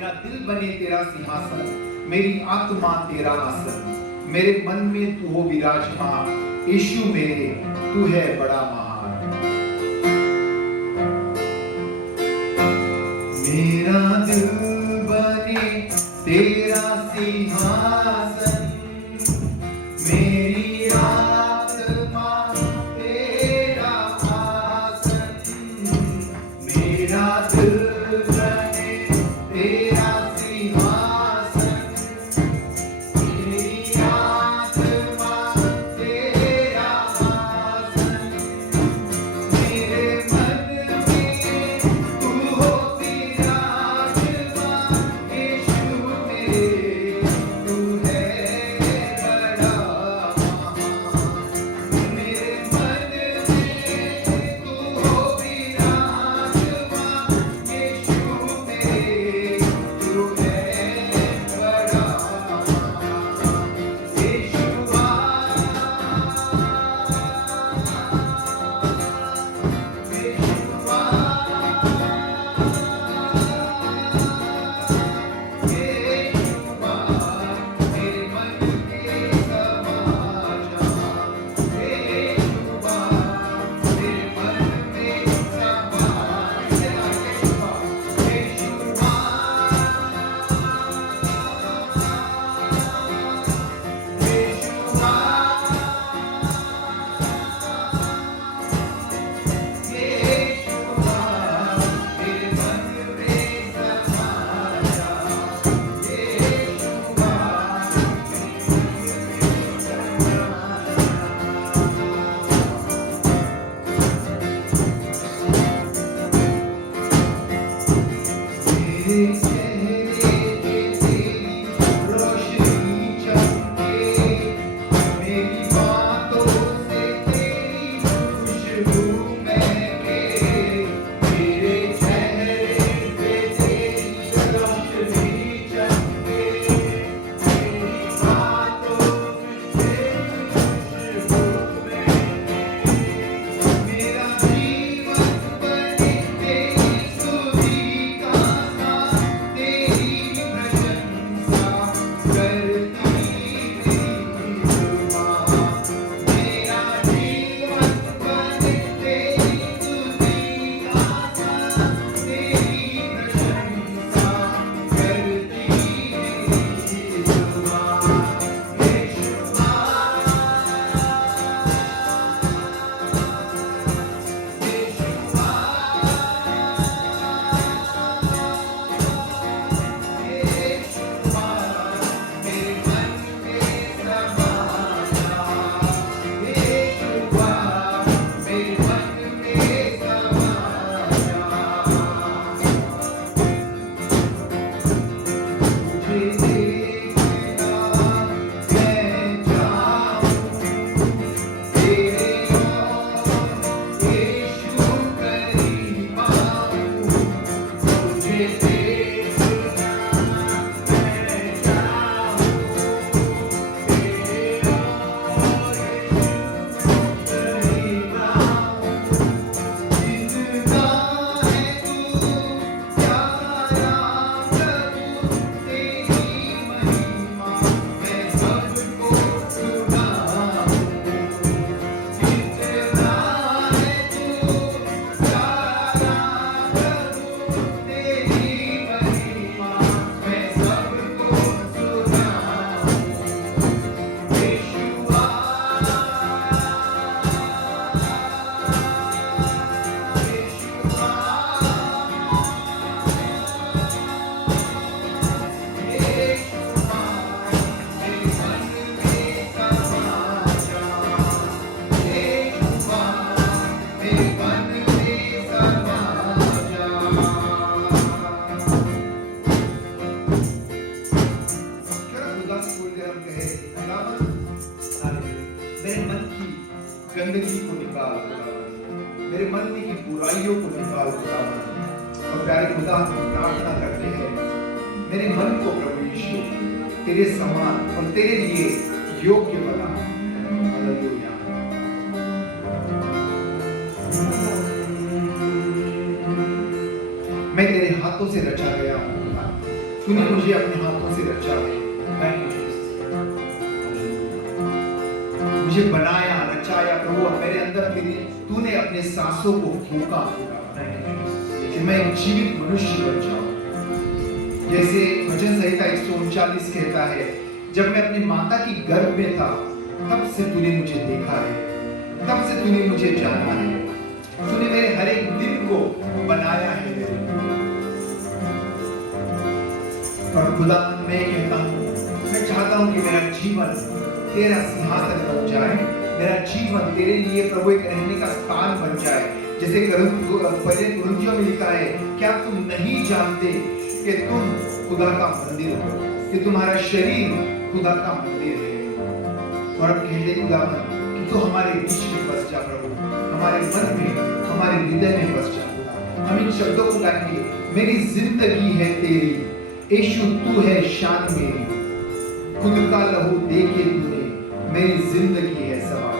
मेरा दिल बने तेरा सिंहासन, मेरी आत्मा तेरा आसन, मेरे मन में तू हो विराजमान, यीशु मेरे तू है बड़ा महान। मेरा दिल बने तेरा सिंहासन, मेरी आत्मा तेरा आसन, मेरा दिल बने तेरा सिंहासन, मेरी आत्मा तेरा आसन, मेरे मन में तू हो विराजमान, यीशु मेरे तू है बड़ा महान। मेरे मन में तू हो विराजमान, यीशु मेरे तू है बड़ा महान। यीशुआ गंदगी को निकाल खुदावन, मेरे मन की बुराइयों को निकाल खुदावन। और प्यारे खुदा हम प्रार्थना करते हैं, मेरे मन को प्रभु यीशु तेरे समान और तेरे लिए योग्य बना। हालेलुया। मैं तेरे हाथों से रचा गया हूँ, तूने मुझे अपने हाथों से रचा है। Thank you, Jesus। मुझे बनाया, रचाया प्रभु, और मेरे अंदर तेरी तूने अपने सांसों को फूंका कि मैं एक जीवित मनुष्य बन जाऊं। जैसे भजन संहिता 139 कहता है, जब मैं अपनी माता की गर्भ में था तब से तूने मुझे देखा है, तब से तूने मुझे जाना है, तूने मेरे हर एक दिन को बनाया है। और खुदा मैं कहता हूँ, मैं चाहता हूँ कि मेरा जीवन तेरा सिंहासन बन जाए, मेरा जीवन तेरे लिए प्रभु एक रहने का स्थान बन जाए। जैसे पहले कुरिन्थियों में लिखा है, क्या तुम नहीं जानते कि तुम खुदा का मंदिर हो, कि तुम्हारा शरीर खुदा का मंदिर है। और अब कहते खुदावन कि तू हमारे बीच में बस जा प्रभु, हमारे मन में, हमारे हृदय में बस जा खुदा। हम इन शब्दों को गाएंगे, मेरी जिंदगी है तेरी, यीशु तू है शान मेरी, खुद का लहू दे के तूने मेरी जिंदगी है सवार।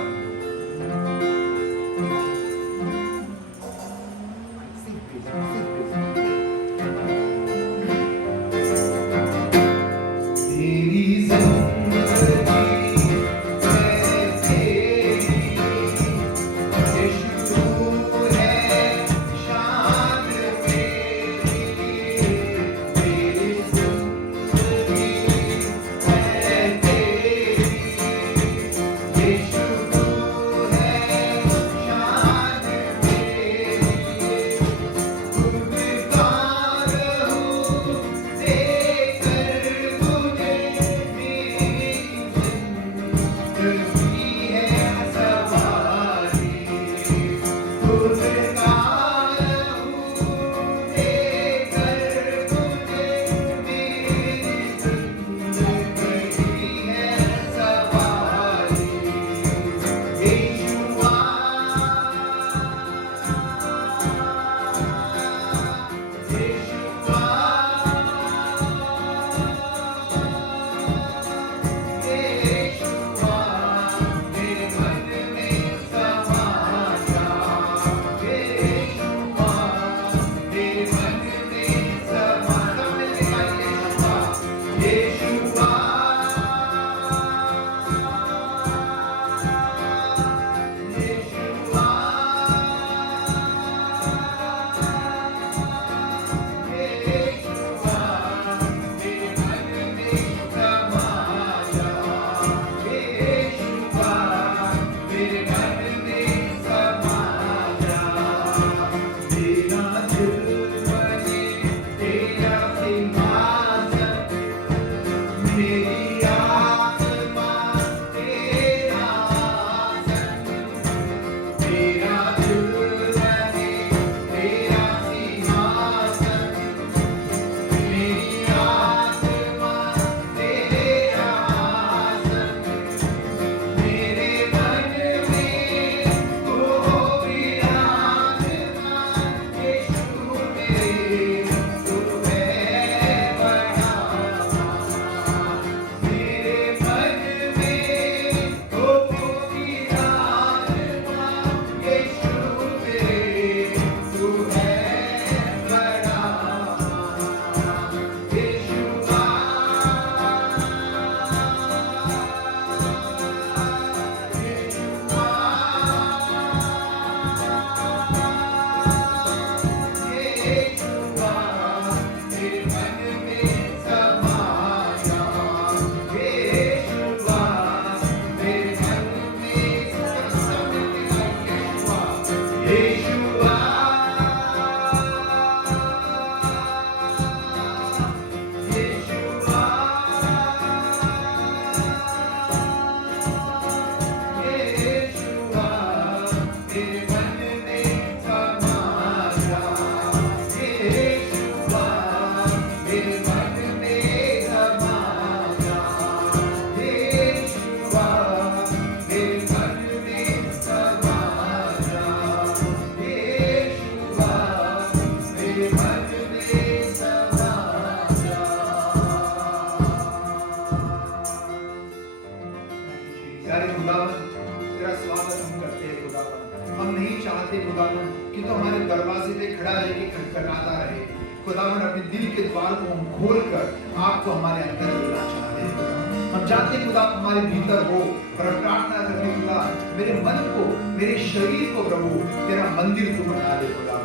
खुदावन अपने दिल के द्वार को हम खोलकर आपको हमारे अंदर लेना चाहते हैं खुदा। हम जानते हैं खुदा हमारे भीतर हो, पर प्रार्थना करते हैं खुदा मेरे मन को, मेरे शरीर को प्रभु तेरा मंदिर तू बना दे खुदा।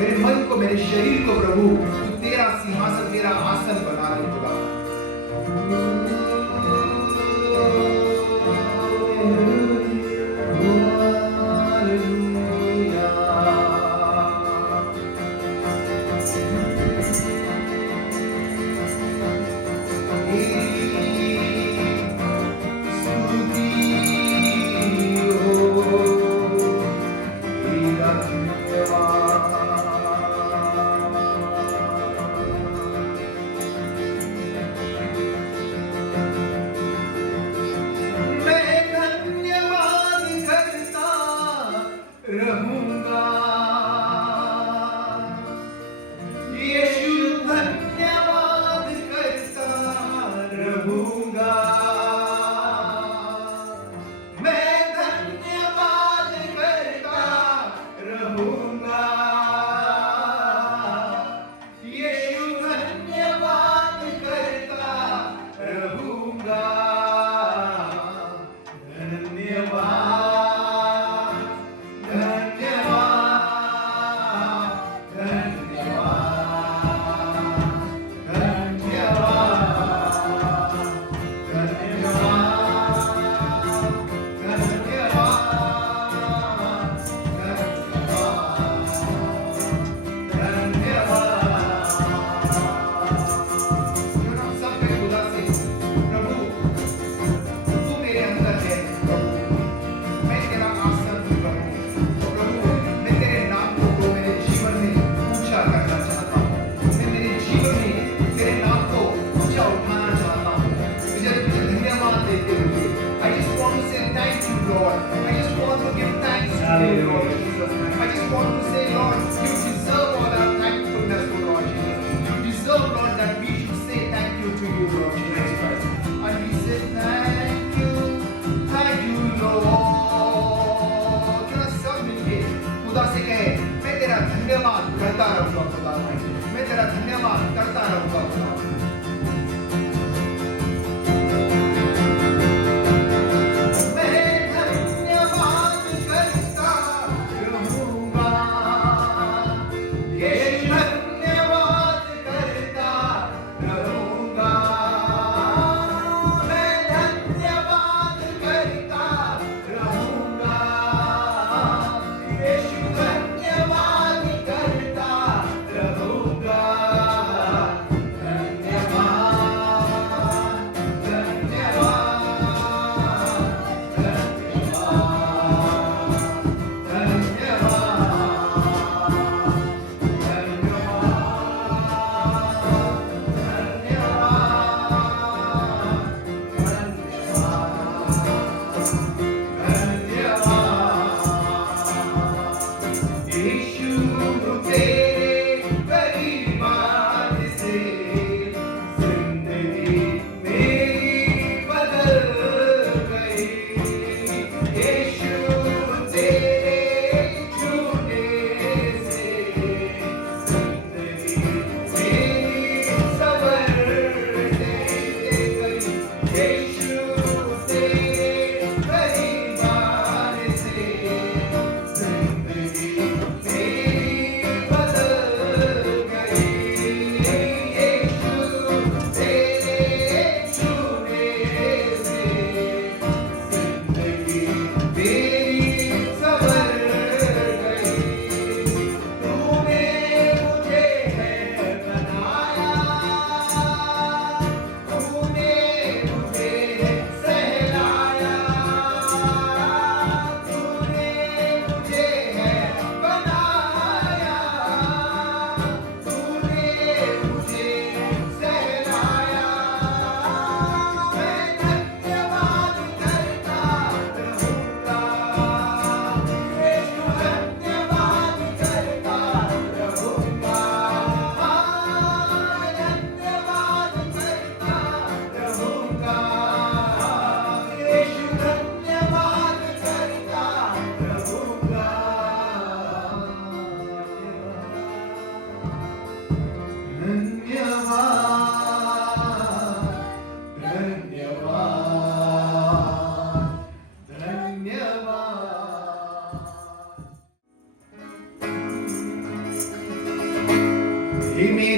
मेरे मन को, मेरे शरीर को प्रभु तू तेरा सिंहासन, तेरा आसन बना दे खुदा।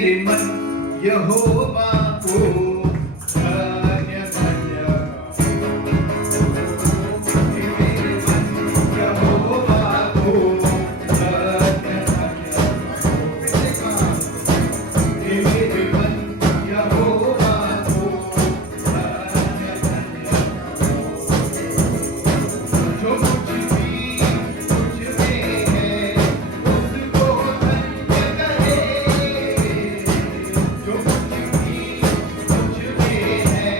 मेरे मन यहोवा को धन्य धन्य हे मेरे मन यहोवा को धन्य धन्य हे मेरे मन यहोवा को धन्य धन्य जो कुछ भी तुझ में है उसको धन्य करे जो कुछ भी तुझ में है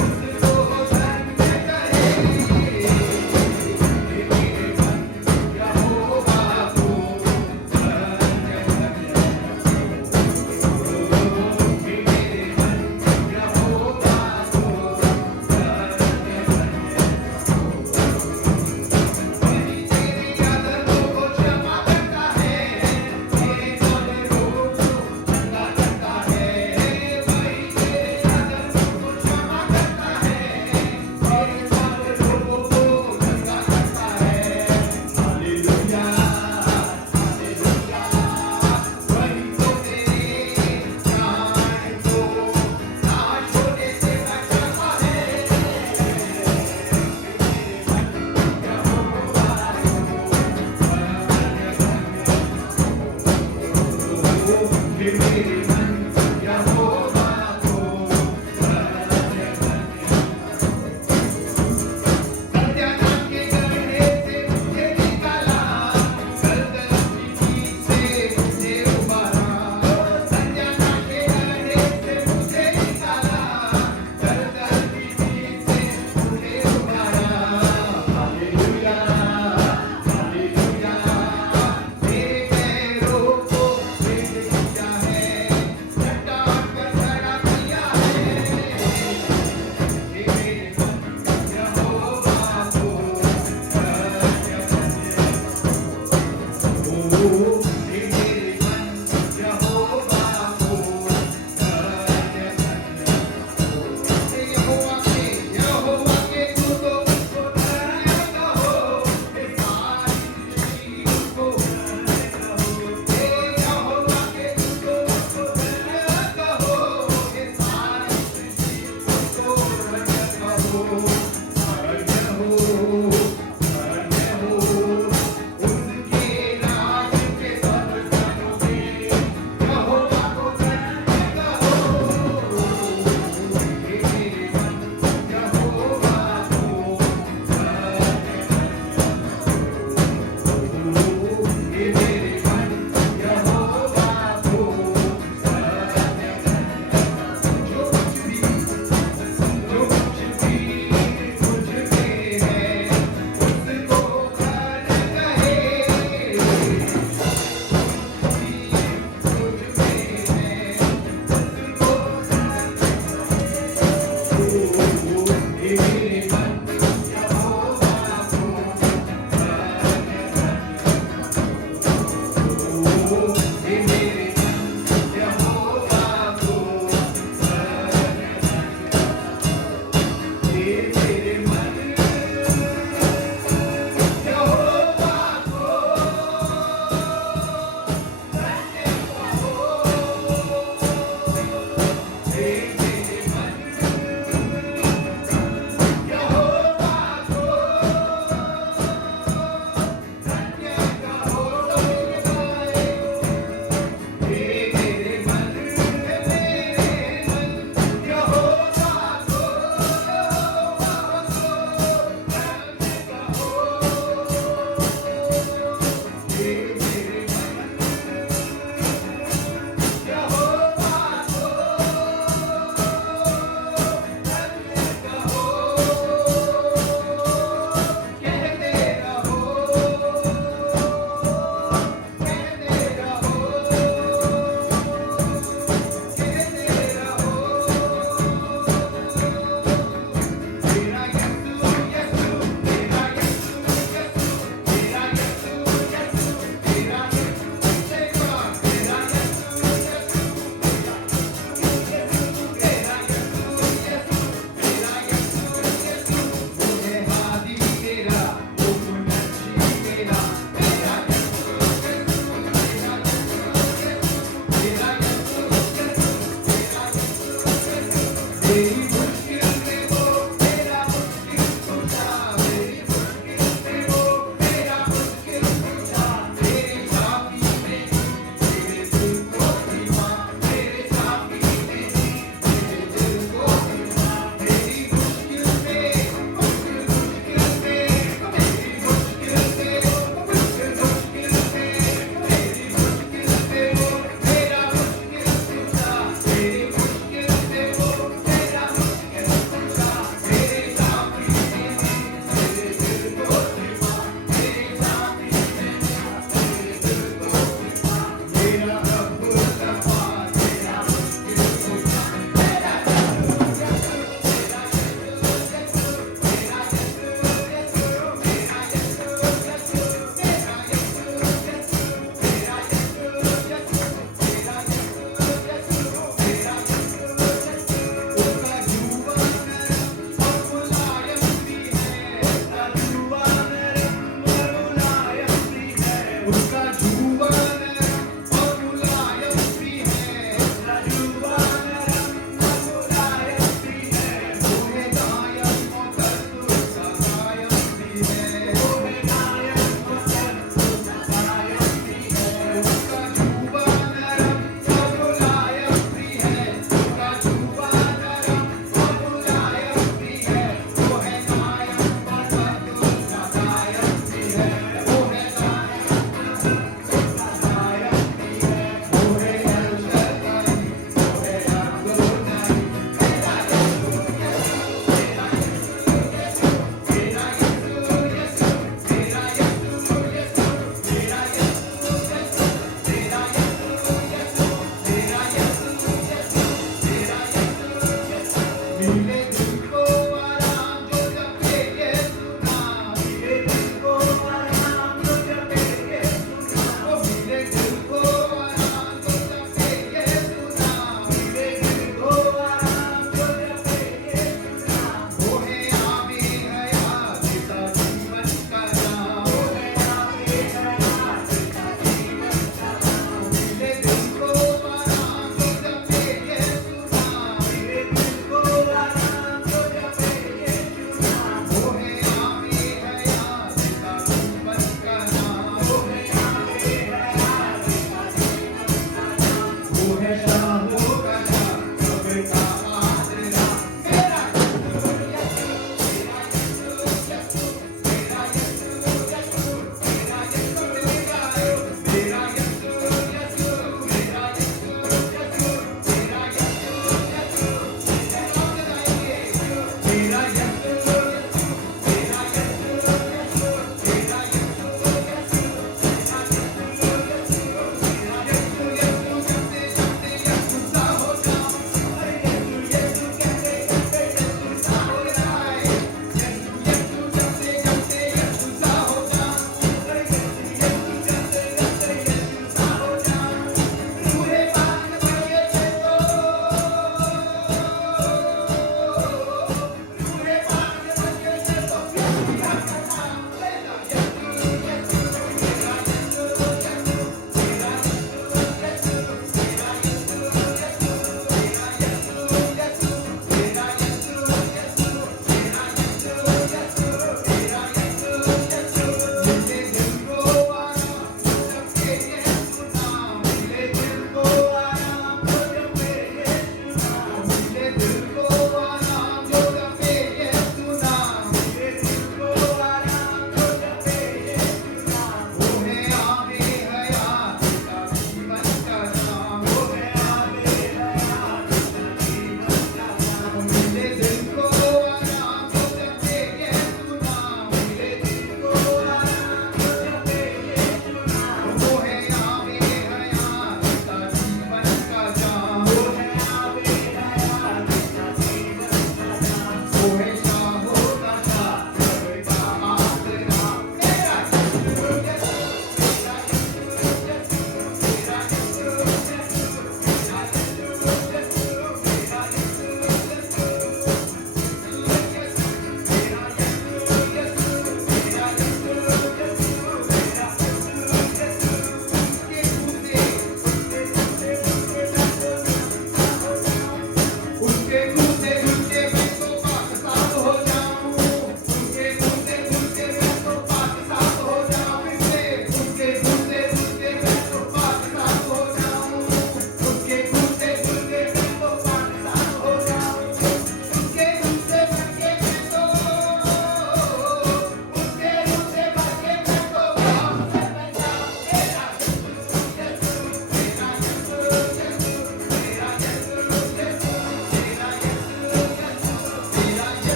उसको धन्य करे हे मेरे मन यहोवा को धन्य धन्य हे मेरे मन यहोवा को धन्य धन्य वही तेरी आदतों को क्षमा करता है तेरे सारे रोगों को चंगा करता है वही तेरी आदतों को क्षमा करता है तेरे सारे रोगों को चंगा करता है हालेलुया हालेलुया वही तो तेरे प्राण को नाश होने से बचाता है हे मेरे मन यहोवा को धन्य धन्य सत्यानाश के गड्ढे से मुझे निकाला गलत की से मुझे उबारा सत्यानाश के गड्ढे से मुझे निकाला गलत की से मुझे उबारा हालेलुया हालेलुया तेरे पैरों को भेद दिया है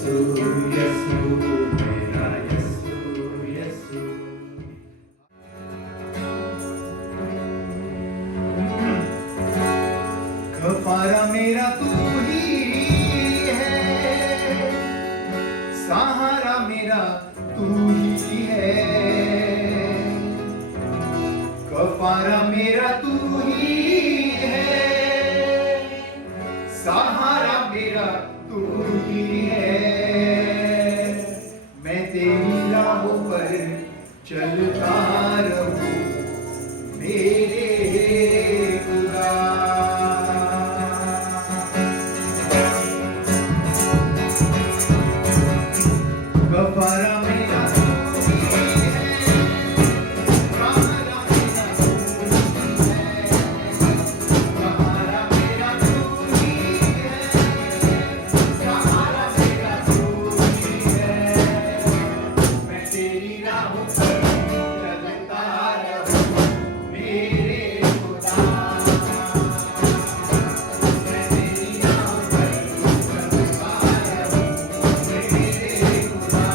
यसु यसु मेरा यसु यसु। कफारा मेरा तू ही है, सहारा मेरा तू ही है, कफारा मेरा तू ही है, सहारा मेरा तू ही है। मैं तेरी राहों पर चलता रहूं मेरे खुदा। कफारा मेरा तू ही है, सहारा मेरा तू ही है, कफारा मेरा तू ही है, सहारा मेरा तू ही है। मैं तेरी राहों पर चलता रहूं मेरे खुदा। मैं तेरी राहों पर चलता रहूं मेरे खुदा।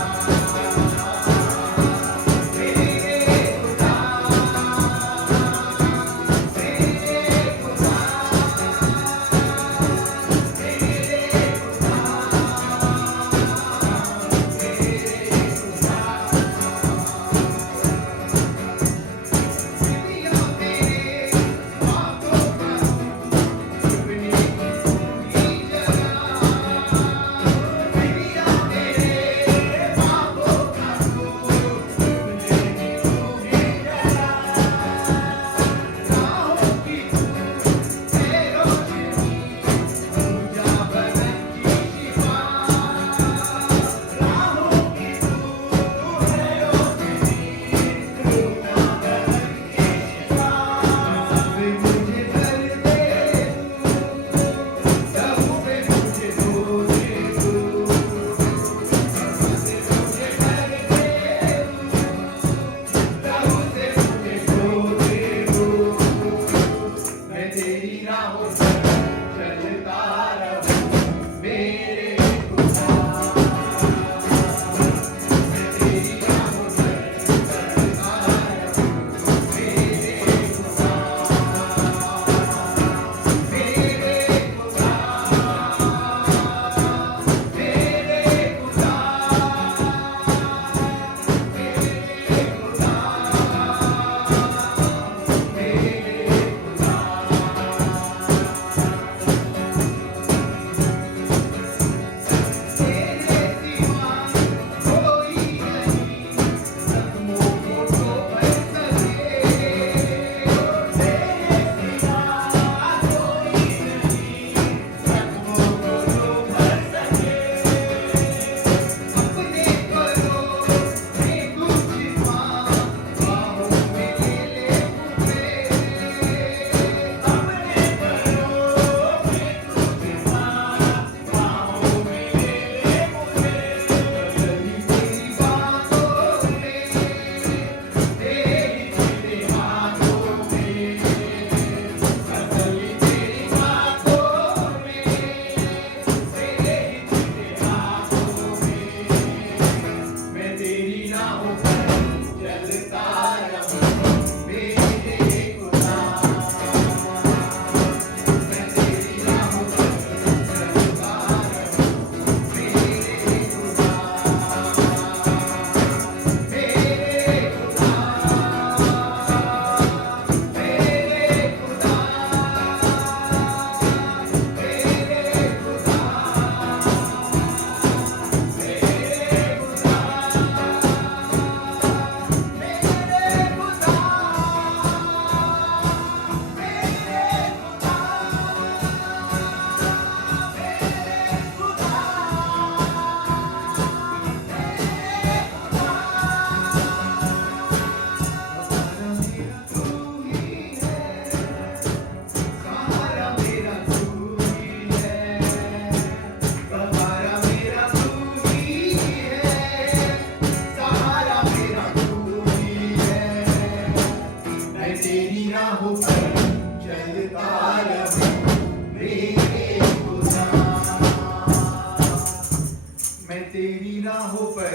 मैं तेरी राहों पर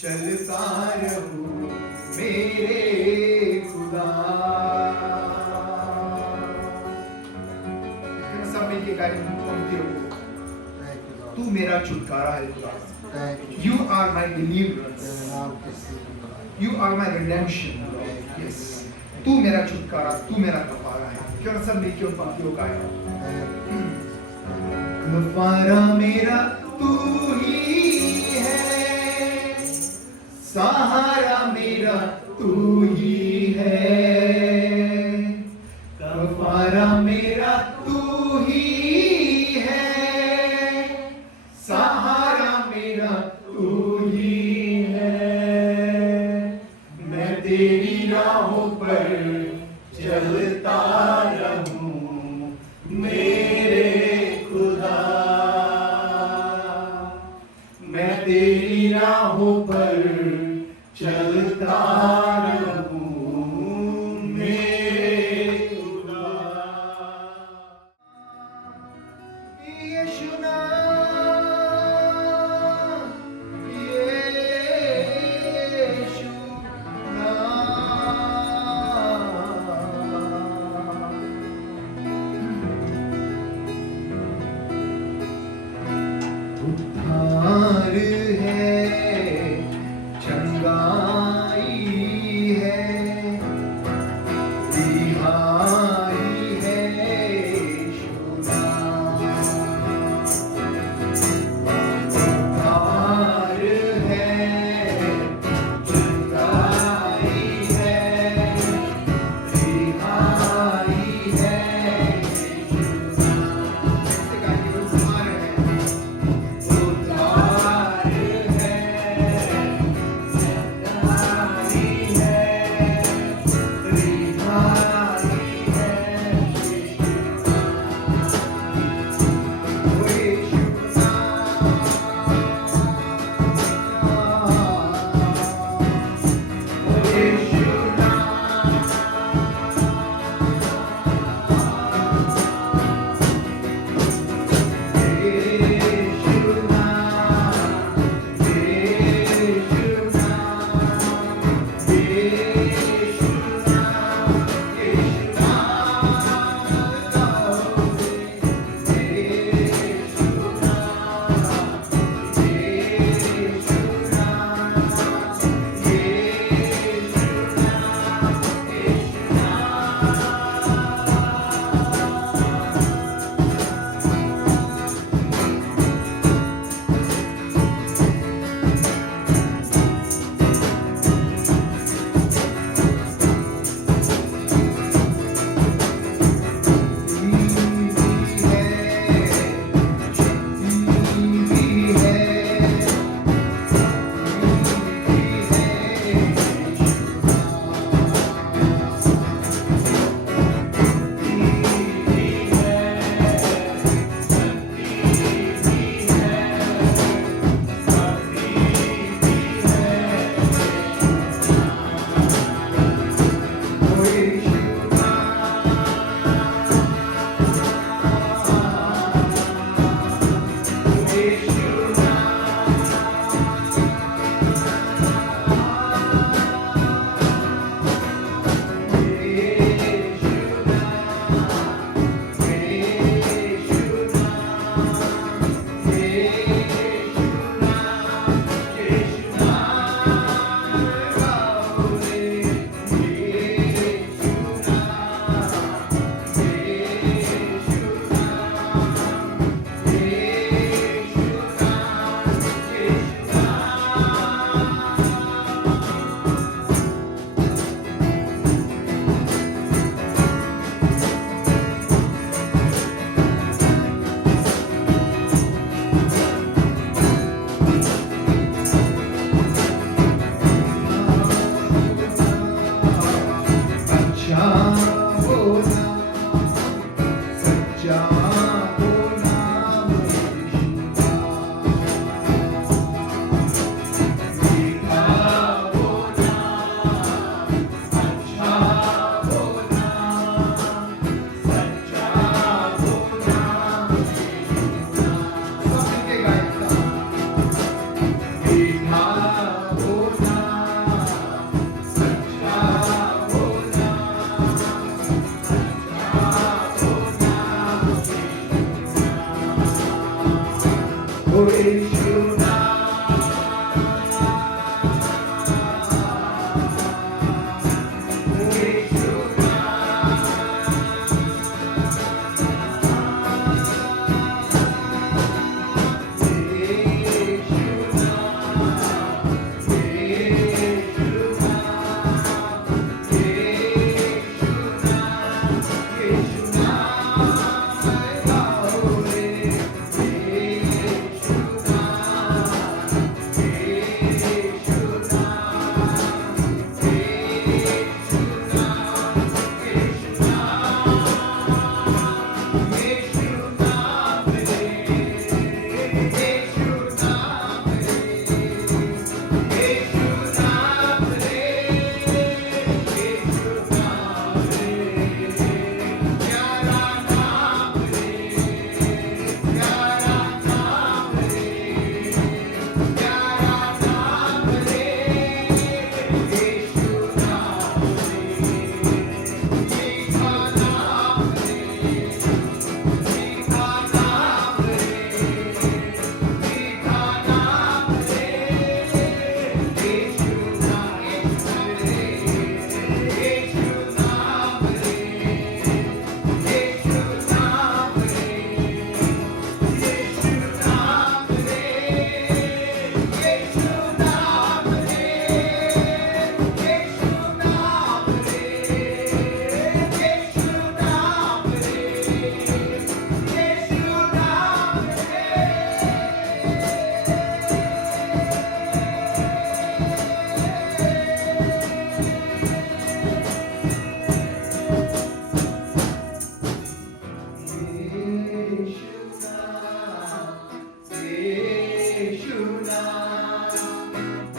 चलता रहूं मेरे खुदा। सब मिलके गाएं पंक्तियों को। तू मेरा छुटकारा है खुदा। You are my deliverance. You are my redemption. Yes. तू मेरा छुटकारा, तू मेरा कफारा है। क्यों ना सब मिलके उन पंक्तियों का गाएं। कफारा मेरा तू ही है, सहारा मेरा तू ही है, कफारा मेरा तू ही है, सहारा मेरा तू ही है। मैं तेरी राहों पर चलता रहूं मेरे खुदा। मैं तेरी राहों पर चलता रहूं मेरे खुदा। यीशु उद्धार है, चंगाई है,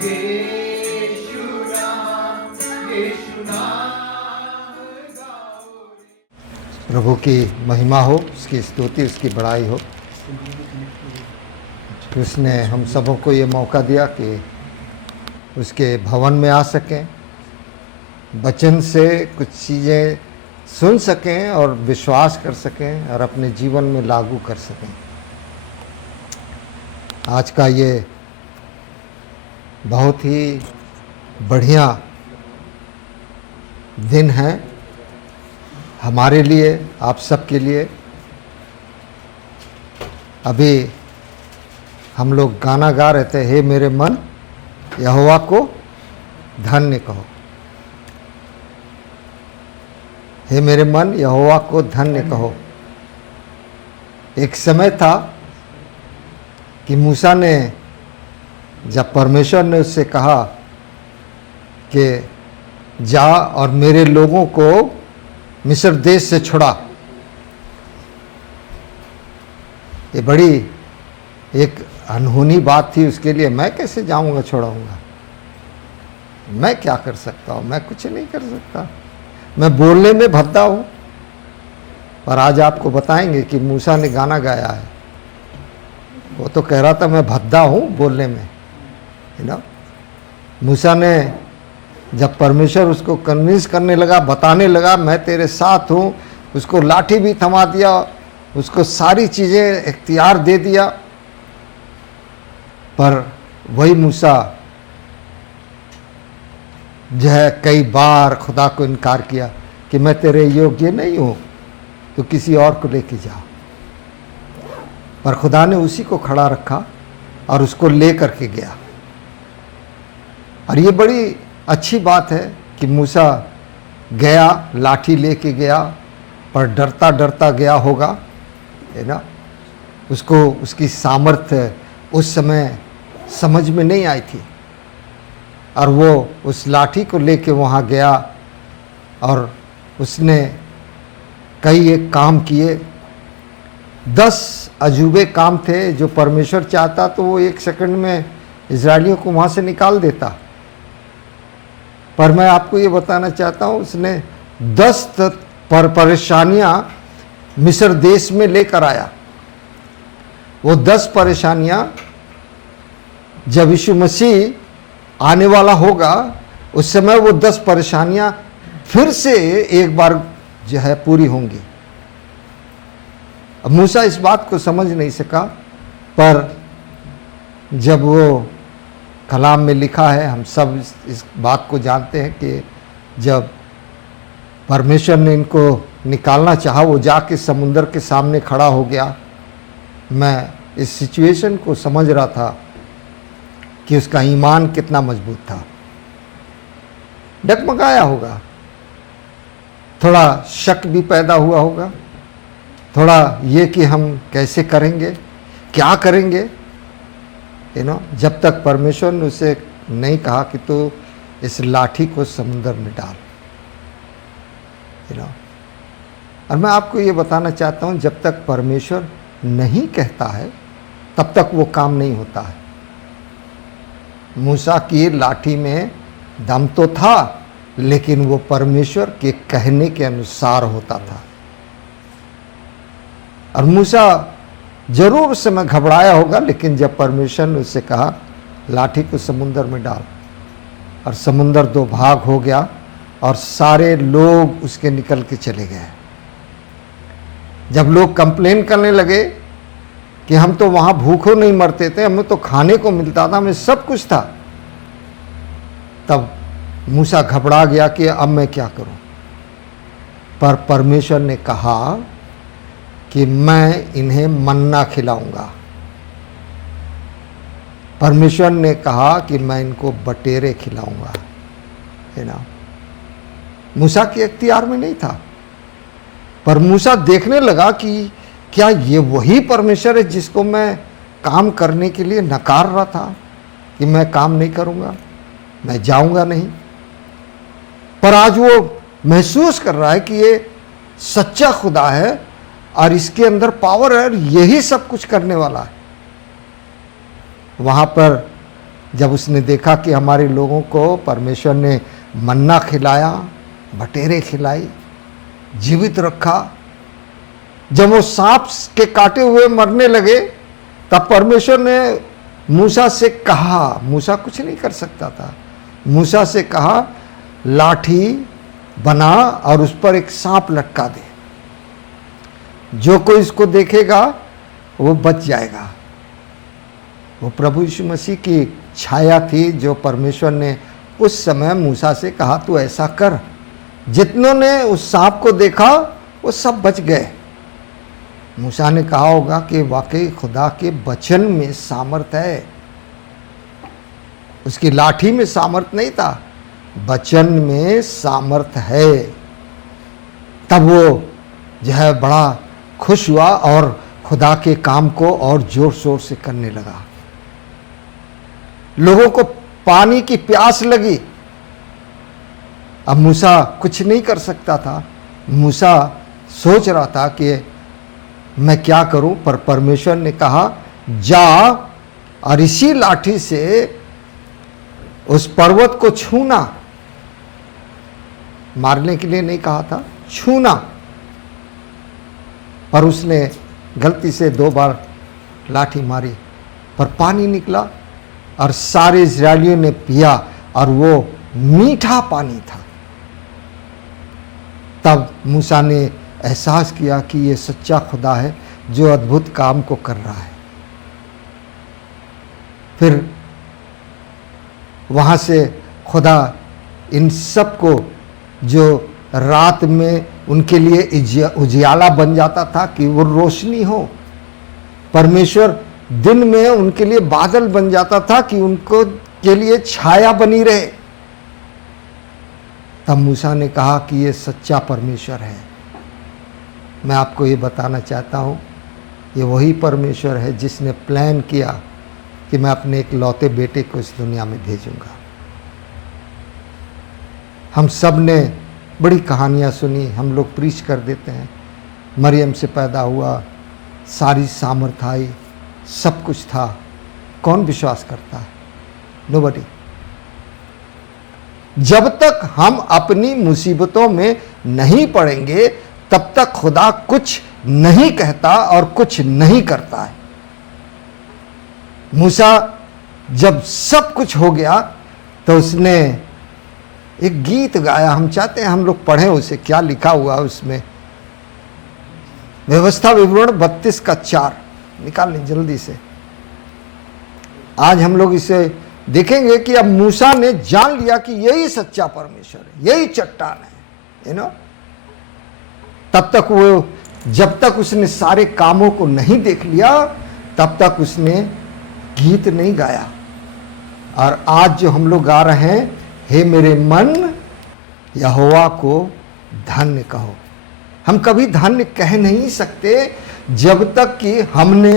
यीशु नाम गाओ। प्रभु की महिमा हो, उसकी स्तुति, उसकी बड़ाई हो कि उसने हम सबों को ये मौका दिया कि उसके भवन में आ सकें, वचन से कुछ चीज़ें सुन सकें और विश्वास कर सकें और अपने जीवन में लागू कर सकें। आज का ये बहुत ही बढ़िया दिन है हमारे लिए, आप सबके लिए। अभी हम लोग गाना गा रहे थे, हे मेरे मन यहोवा को धन्य कहो। हे मेरे मन यहोवा को धन्य कहो। एक समय था कि मूसा ने, जब परमेश्वर ने उससे कहा कि जा और मेरे लोगों को मिस्र देश से छुड़ा, ये बड़ी एक अनहोनी बात थी उसके लिए। मैं कैसे जाऊंगा, छुड़ाऊंगा? मैं क्या कर सकता हूँ? मैं कुछ नहीं कर सकता। मैं बोलने में भद्दा हूँ। पर आज आपको बताएंगे कि मूसा ने गाना गाया है। वो तो कह रहा था मैं भद्दा हूँ बोलने में, मूसा ने जब परमेश्वर उसको कन्विंस करने लगा, बताने लगा मैं तेरे साथ हूँ, उसको लाठी भी थमा दिया, उसको सारी चीज़ें इख्तियार दे दिया। पर वही मूसा जो है कई बार खुदा को इनकार किया कि मैं तेरे योग्य नहीं हूँ, तो किसी और को लेके जा। पर खुदा ने उसी को खड़ा रखा और उसको ले करके गया। और ये बड़ी अच्छी बात है कि मूसा गया, लाठी लेके गया, पर डरता डरता गया होगा, है ना। उसको उसकी सामर्थ्य उस समय समझ में नहीं आई थी और वो उस लाठी को लेके वहाँ गया और उसने कई एक काम किए। 10 अजूबे काम थे जो परमेश्वर चाहता तो वो 1 सेकंड में इजरायलियों को वहाँ से निकाल देता। पर मैं आपको ये बताना चाहता हूँ, उसने 10 परेशानियाँ मिस्र देश में लेकर आया। वो 10 परेशानियाँ जब यीशु मसीह आने वाला होगा उस समय वो 10 परेशानियाँ फिर से एक बार जो है पूरी होंगी। अब मूसा इस बात को समझ नहीं सका, पर जब वो कलाम में लिखा है, हम सब इस बात को जानते हैं कि जब परमेश्वर ने इनको निकालना चाहा, वो जाके समुंदर के सामने खड़ा हो गया। मैं इस सिचुएशन को समझ रहा था कि उसका ईमान कितना मजबूत था। डगमगाया होगा, थोड़ा शक भी पैदा हुआ होगा, थोड़ा ये कि हम कैसे करेंगे, क्या करेंगे, जब तक परमेश्वर ने उसे नहीं कहा कि तू इस लाठी को समुंदर में डाल। और मैं आपको ये बताना चाहता हूँ, जब तक परमेश्वर नहीं कहता है तब तक वो काम नहीं होता है। मूसा की लाठी में दम तो था, लेकिन वो परमेश्वर के कहने के अनुसार होता था। और मूसा जरूर उस समय घबराया होगा, लेकिन जब परमेश्वर ने उससे कहा लाठी को समुंदर में डाल, और समुंदर 2 भाग हो गया और सारे लोग उसके निकल के चले गए। जब लोग कंप्लेन करने लगे कि हम तो वहाँ भूखों नहीं मरते थे, हमें तो खाने को मिलता था, हमें सब कुछ था, तब मूसा घबरा गया कि अब मैं क्या करूं। पर परमेश्वर ने कहा कि मैं इन्हें मन्ना खिलाऊंगा। परमेश्वर ने कहा कि मैं इनको बटेरे खिलाऊंगा, है ना। मूसा के इख्तियार में नहीं था, पर मूसा देखने लगा कि क्या ये वही परमेश्वर है जिसको मैं काम करने के लिए नकार रहा था कि मैं काम नहीं करूंगा, मैं जाऊंगा नहीं। पर आज वो महसूस कर रहा है कि ये सच्चा खुदा है और इसके अंदर पावर है और यही सब कुछ करने वाला है। वहाँ पर जब उसने देखा कि हमारे लोगों को परमेश्वर ने मन्ना खिलाया, बटेरे खिलाई, जीवित रखा, जब वो सांप के काटे हुए मरने लगे तब परमेश्वर ने मूसा से कहा, मूसा कुछ नहीं कर सकता था, मूसा से कहा लाठी बना और उस पर एक सांप लटका दे, जो कोई इसको देखेगा वो बच जाएगा। वो प्रभु यीशु मसीह की छाया थी जो परमेश्वर ने उस समय मूसा से कहा तू ऐसा कर। जितनों ने उस सांप को देखा वो सब बच गए। मूसा ने कहा होगा कि वाकई खुदा के वचन में सामर्थ है। उसकी लाठी में सामर्थ नहीं था, वचन में सामर्थ है। तब वो जो है बड़ा खुश हुआ और खुदा के काम को और जोर शोर से करने लगा। लोगों को पानी की प्यास लगी। अब मूसा कुछ नहीं कर सकता था। मूसा सोच रहा था कि मैं क्या करूं, पर परमेश्वर ने कहा जा और इसी लाठी से उस पर्वत को छूना। मारने के लिए नहीं कहा था, छूना। पर उसने गलती से 2 बार लाठी मारी पर पानी निकला और सारे इजरायलियों ने पिया और वो मीठा पानी था। तब मूसा ने एहसास किया कि ये सच्चा खुदा है जो अद्भुत काम को कर रहा है। फिर वहाँ से खुदा इन सब को जो रात में उनके लिए उजियाला बन जाता था कि वो रोशनी हो, परमेश्वर दिन में उनके लिए बादल बन जाता था कि उनको के लिए छाया बनी रहे। तब मूसा ने कहा कि ये सच्चा परमेश्वर है। मैं आपको ये बताना चाहता हूँ, ये वही परमेश्वर है जिसने प्लान किया कि मैं अपने एक लौते बेटे को इस दुनिया में भेजूंगा। हम सब ने बड़ी कहानियाँ सुनी, हम लोग प्रीच कर देते हैं, मरियम से पैदा हुआ, सारी सामर्थ आई, सब कुछ था। कौन विश्वास करता है? नोबडी। जब तक हम अपनी मुसीबतों में नहीं पड़ेंगे तब तक खुदा कुछ नहीं कहता और कुछ नहीं करता है। मूसा जब सब कुछ हो गया तो उसने एक गीत गाया। हम चाहते हैं हम लोग पढ़ें उसे, क्या लिखा हुआ है उसमें। व्यवस्था विवरण 32:4 निकाल लें जल्दी से। आज हम लोग इसे देखेंगे कि अब मूसा ने जान लिया कि यही सच्चा परमेश्वर है, यही चट्टान है, यू नो। तब तक वो, जब तक उसने सारे कामों को नहीं देख लिया तब तक उसने गीत नहीं गाया। और आज जो हम लोग गा रहे हैं, हे मेरे मन यहोवा को धन्य कहो। हम कभी धन्य कह नहीं सकते जब तक कि हमने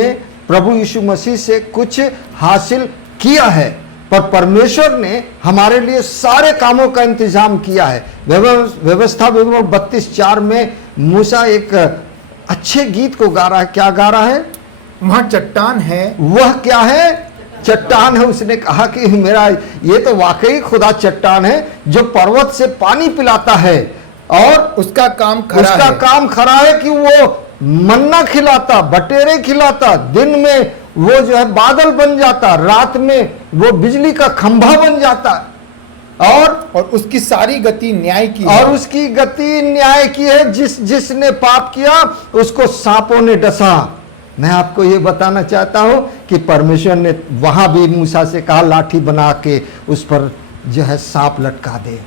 प्रभु यीशु मसीह से कुछ हासिल किया है। पर परमेश्वर ने हमारे लिए सारे कामों का इंतजाम किया है। व्यवस्था विवरण 32:4 में मूसा एक अच्छे गीत को गा रहा है। क्या गा रहा है? वहां चट्टान है। वह क्या है? चट्टान है। उसने कहा कि मेरा ये तो वाकई खुदा चट्टान है जो पर्वत से पानी पिलाता है और उसका काम खरा है कि वो मन्ना खिलाता, बटेरे खिलाता। दिन में वो जो है बादल बन जाता, रात में वो बिजली का खंभा बन जाता। और उसकी सारी गति न्याय की और उसकी गति न्याय की है। जिसने पाप किया उसको सांपों ने डसा। मैं आपको ये बताना चाहता हूं कि परमेश्वर ने वहां भी मूसा से कहा लाठी बना के उस पर जो है सांप लटका दे।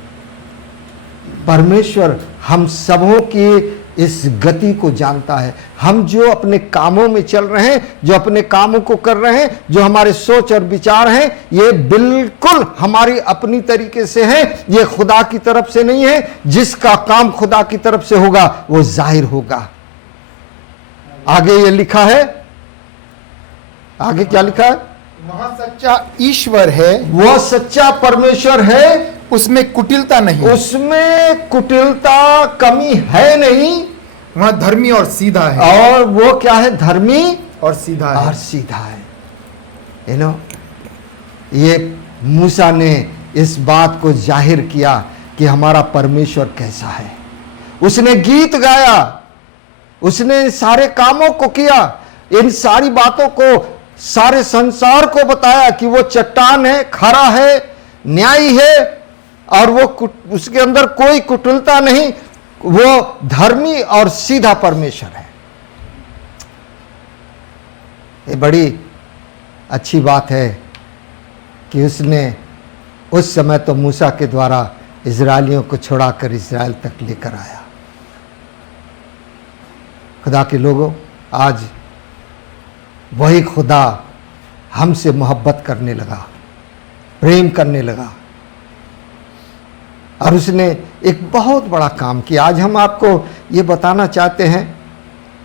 परमेश्वर हम सबों की इस गति को जानता है। हम जो अपने कामों में चल रहे हैं, जो अपने कामों को कर रहे हैं, जो हमारे सोच और विचार हैं, ये बिल्कुल हमारी अपनी तरीके से है, ये खुदा की तरफ से नहीं है। जिसका काम खुदा की तरफ से होगा वो जाहिर होगा। आगे ये लिखा है, आगे क्या लिखा है? वहां सच्चा ईश्वर है, वह सच्चा परमेश्वर है, उसमें कुटिलता नहीं, उसमें कुटिलता कमी है नहीं। वहां धर्मी और सीधा है। और वो क्या है? धर्मी और सीधा है। यू नो, ये मूसा ने इस बात को जाहिर किया कि हमारा परमेश्वर कैसा है। उसने गीत गाया, उसने इन सारे कामों को किया, इन सारी बातों को सारे संसार को बताया कि वो चट्टान है, खरा है, न्यायी है, और वो उसके अंदर कोई कुटिलता नहीं, वो धर्मी और सीधा परमेश्वर है। ये बड़ी अच्छी बात है कि उसने उस समय तो मूसा के द्वारा इजरायलियों को छुड़ाकर इजराइल तक लेकर आया। खुदा के लोगों, आज वही खुदा हमसे मोहब्बत करने लगा, प्रेम करने लगा, और उसने एक बहुत बड़ा काम किया। आज हम आपको ये बताना चाहते हैं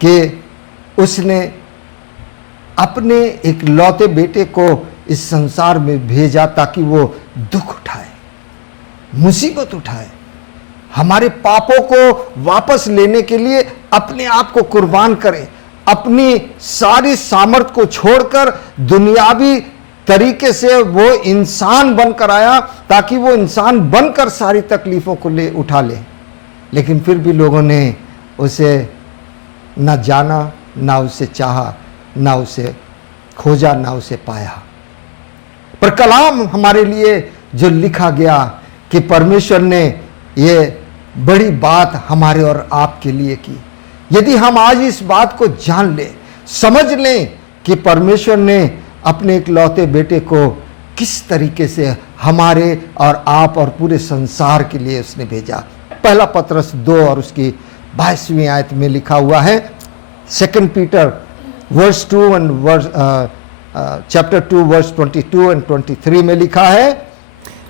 कि उसने अपने एक लौते बेटे को इस संसार में भेजा ताकि वो दुख उठाए, मुसीबत उठाए, हमारे पापों को वापस लेने के लिए अपने आप को कुर्बान करे, अपनी सारी सामर्थ को छोड़कर दुनियावी तरीके से वो इंसान बनकर आया ताकि वो इंसान बनकर सारी तकलीफों को उठा ले। लेकिन फिर भी लोगों ने उसे न जाना, ना उसे चाहा, ना उसे खोजा, ना उसे पाया। पर कलाम हमारे लिए जो लिखा गया कि परमेश्वर ने ये बड़ी बात हमारे और आपके लिए की, यदि हम आज इस बात को जान लें, समझ लें कि परमेश्वर ने अपने एक लौते बेटे को किस तरीके से हमारे और आप और पूरे संसार के लिए उसने भेजा। पहला पत्रस 2 और उसकी 22वीं आयत में लिखा हुआ है, 2 Peter verse 2 and verse chapter 2 verse 22 and 23 में लिखा है,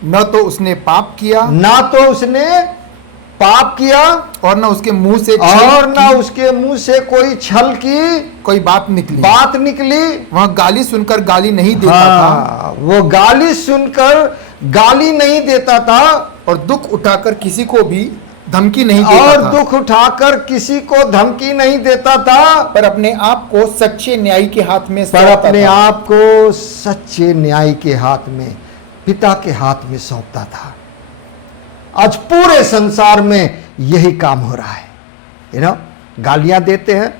न तो उसने पाप किया, ना तो उसने पाप किया, और न उसके मुंह से और ना उसके मुंह से कोई छल की कोई बात निकली। वह गाली सुनकर गाली नहीं देता था, वो गाली सुनकर गाली नहीं देता था, और दुख उठाकर किसी को भी धमकी नहीं देता और था, दुख उठाकर किसी को धमकी नहीं देता था, पर अपने आप को सच्चे न्यायी के हाथ में पर सौंपता अपने था। आप को सच्चे न्याय के हाथ में, पिता के हाथ में सौंपता था। आज पूरे संसार में यही काम हो रहा है। गालियां देते हैं,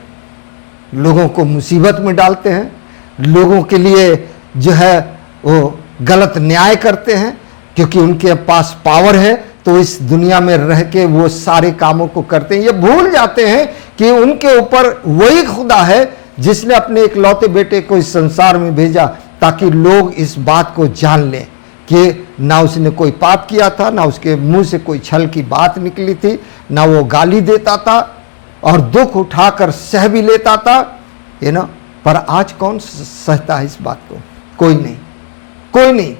लोगों को मुसीबत में डालते हैं, लोगों के लिए जो है वो गलत न्याय करते हैं, क्योंकि उनके पास पावर है तो इस दुनिया में रह के वो सारे कामों को करते हैं। ये भूल जाते हैं कि उनके ऊपर वही खुदा है जिसने अपने एक लौते बेटे को इस संसार में भेजा ताकि लोग इस बात को जान लें कि ना उसने कोई पाप किया था, ना उसके मुंह से कोई छल की बात निकली थी, ना वो गाली देता था और दुख उठाकर सह भी लेता था। पर आज कौन सहता है इस बात को? कोई नहीं, कोई नहीं।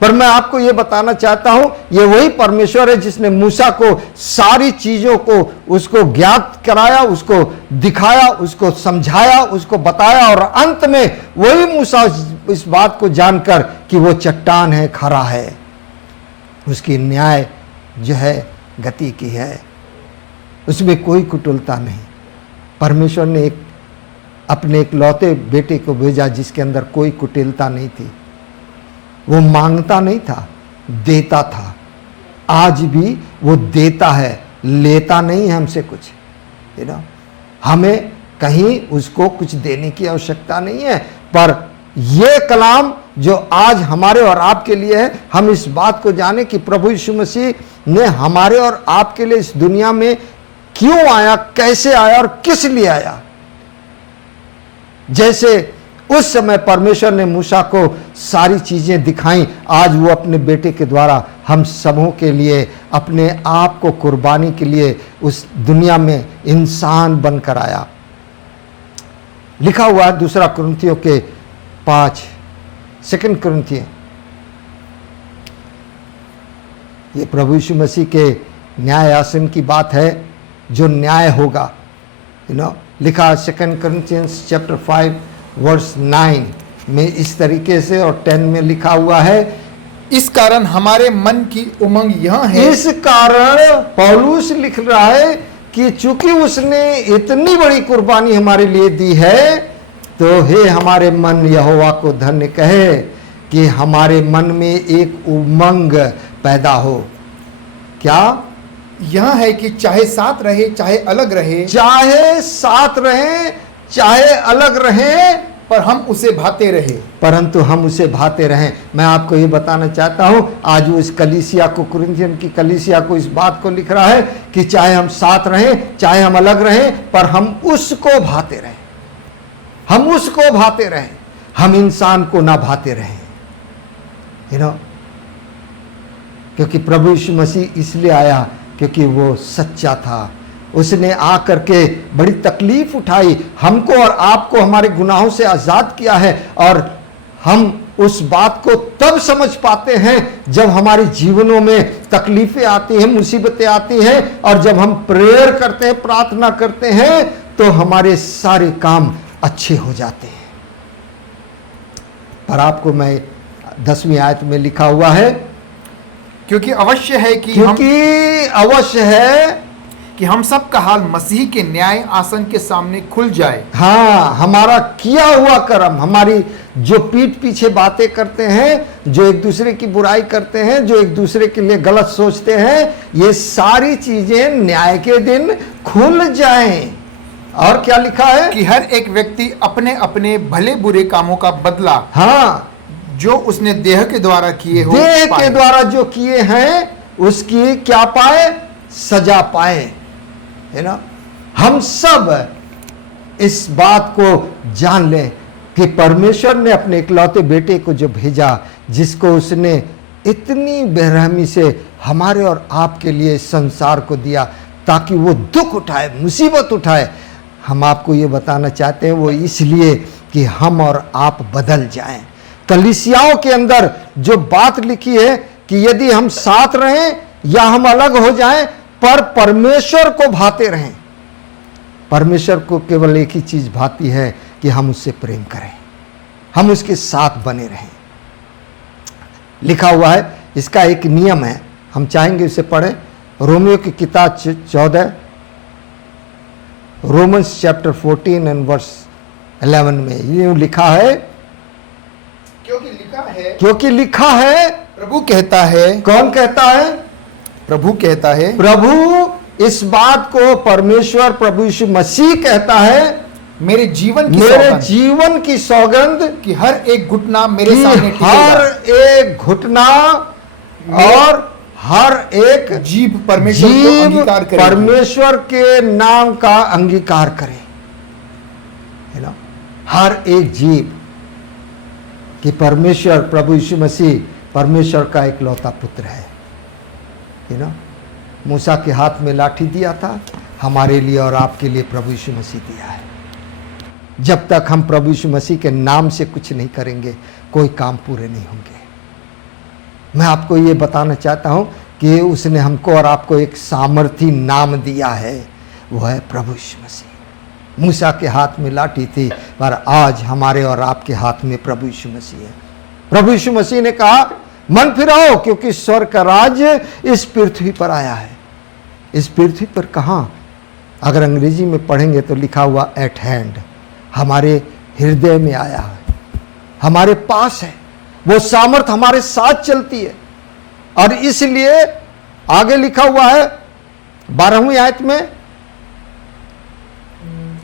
पर मैं आपको ये बताना चाहता हूं, ये वही परमेश्वर है जिसने मूसा को सारी चीजों को उसको ज्ञात कराया, उसको दिखाया, उसको समझाया, उसको बताया, और अंत में वही मूसा इस बात को जानकर कि वो चट्टान है, खरा है, उसकी न्याय जो है गति की है, उसमें कोई कुटिलता नहीं। परमेश्वर ने अपने एक लौते बेटे को भेजा जिसके अंदर कोई कुटिलता नहीं थी। वो मांगता नहीं था, देता था। आज भी वो देता है, लेता नहीं है हमसे कुछ। हमें कहीं उसको कुछ देने की आवश्यकता नहीं है। पर ये कलाम जो आज हमारे और आपके लिए है, हम इस बात को जाने कि प्रभु यीशु मसीह ने हमारे और आपके लिए इस दुनिया में क्यों आया, कैसे आया और किस लिए आया। जैसे उस समय परमेश्वर ने मूसा को सारी चीजें दिखाई, आज वो अपने बेटे के द्वारा हम सबों के लिए अपने आप को कुर्बानी के लिए उस दुनिया में इंसान बनकर आया। लिखा हुआ है 2 कुरिन्थियों के 5, 2 कुरिन्थियों, ये प्रभु यीशु मसीह के न्याय आसन की बात है, जो न्याय होगा। लिखा है 2 Corinthians chapter 5 वर्स 9 में इस तरीके से, और 10 में लिखा हुआ है, इस कारण हमारे मन की उमंग यह है। इस कारण पौलुस लिख रहा है कि चूंकि उसने इतनी बड़ी कुर्बानी हमारे लिए दी है, तो हे हमारे मन यहोवा को धन्य कहे, कि हमारे मन में एक उमंग पैदा हो। क्या? यह है कि चाहे साथ रहे चाहे अलग रहे, चाहे साथ रहें चाहे अलग रहें, पर हम उसे भाते रहे। परंतु हम उसे भाते रहें। मैं आपको ये बताना चाहता हूं, आज वो इस कलीसिया को, कुरिन्थियन की कलीसिया को, इस बात को लिख रहा है कि चाहे हम साथ रहें चाहे हम अलग रहें, पर हम उसको भाते रहें, हम उसको भाते रहें, हम इंसान को ना भाते रहें। यू नो, क्योंकि प्रभु यीशु मसीह इसलिए आया क्योंकि वो सच्चा था। उसने आकर के बड़ी तकलीफ उठाई, हमको और आपको हमारे गुनाहों से आज़ाद किया है। और हम उस बात को तब समझ पाते हैं जब हमारे जीवनों में तकलीफें आती हैं, मुसीबतें आती हैं, और जब हम प्रेयर करते हैं, प्रार्थना करते हैं, तो हमारे सारे काम अच्छे हो जाते हैं। पर आपको मैं 10वीं आयत में लिखा हुआ है, क्योंकि अवश्य है कि हम सब का हाल मसीह के न्याय आसन के सामने खुल जाए। हाँ, हमारा किया हुआ कर्म, हमारी जो पीठ पीछे बातें करते हैं, जो एक दूसरे की बुराई करते हैं, जो एक दूसरे के लिए गलत सोचते हैं, ये सारी चीजें न्याय के दिन खुल जाएं। और क्या लिखा है? कि हर एक व्यक्ति अपने अपने भले बुरे कामों का बदला, हाँ, जो उसने देह के द्वारा किए हो, देह के द्वारा जो किए हैं उसकी क्या पाए? सजा पाए। है ना? हम सब इस बात को जान लें कि परमेश्वर ने अपने इकलौते बेटे को जो भेजा, जिसको उसने इतनी बेरहमी से हमारे और आपके लिए संसार को दिया, ताकि वो दुख उठाए, मुसीबत उठाए। हम आपको ये बताना चाहते हैं, वो इसलिए कि हम और आप बदल जाएं। कलीसियाओं के अंदर जो बात लिखी है कि यदि हम साथ रहें या हम अलग हो जाएं, पर परमेश्वर को भाते रहें। परमेश्वर को केवल एक ही चीज भाती है कि हम उससे प्रेम करें, हम उसके साथ बने रहें। लिखा हुआ है, इसका एक नियम है, हम चाहेंगे उसे पढ़ें। रोमियो की किताब 14, रोमन्स चैप्टर 14 एंड वर्स 11 में यूं लिखा है, क्योंकि लिखा है, प्रभु कहता है। कौन कहता है? प्रभु कहता है। प्रभु इस बात को, परमेश्वर प्रभु यीशु मसीह कहता है, मेरे जीवन की सौगंध कि हर एक घुटना मेरे सामने टिकेगा, हर एक घुटना और हर एक जीभ परमेश्वर के नाम का अंगीकार करे। है ना? हर एक जीभ कि परमेश्वर प्रभु यीशु मसीह परमेश्वर का इकलौता पुत्र है। यू नो, मूसा के हाथ में लाठी दिया था, हमारे लिए और आपके लिए प्रभु यीशु मसीह दिया है। जब तक हम प्रभु यीशु मसीह के नाम से कुछ नहीं करेंगे, कोई काम पूरे नहीं होंगे। मैं आपको ये बताना चाहता हूँ कि उसने हमको और आपको एक सामर्थी नाम दिया है, वो है प्रभु यीशु मसीह। मूसा के हाथ में लाठी थी, पर आज हमारे और आपके हाथ में प्रभु यीशु मसीह है। प्रभु यीशु मसीह ने कहा, मन फिराओ, क्योंकि स्वर्ग का राज्य इस पृथ्वी पर आया है। इस पृथ्वी पर कहाँ? अगर अंग्रेजी में पढ़ेंगे तो लिखा हुआ एट हैंड, हमारे हृदय में आया है, हमारे पास है। वो सामर्थ हमारे साथ चलती है। और इसलिए आगे लिखा हुआ है 12वीं आयत में,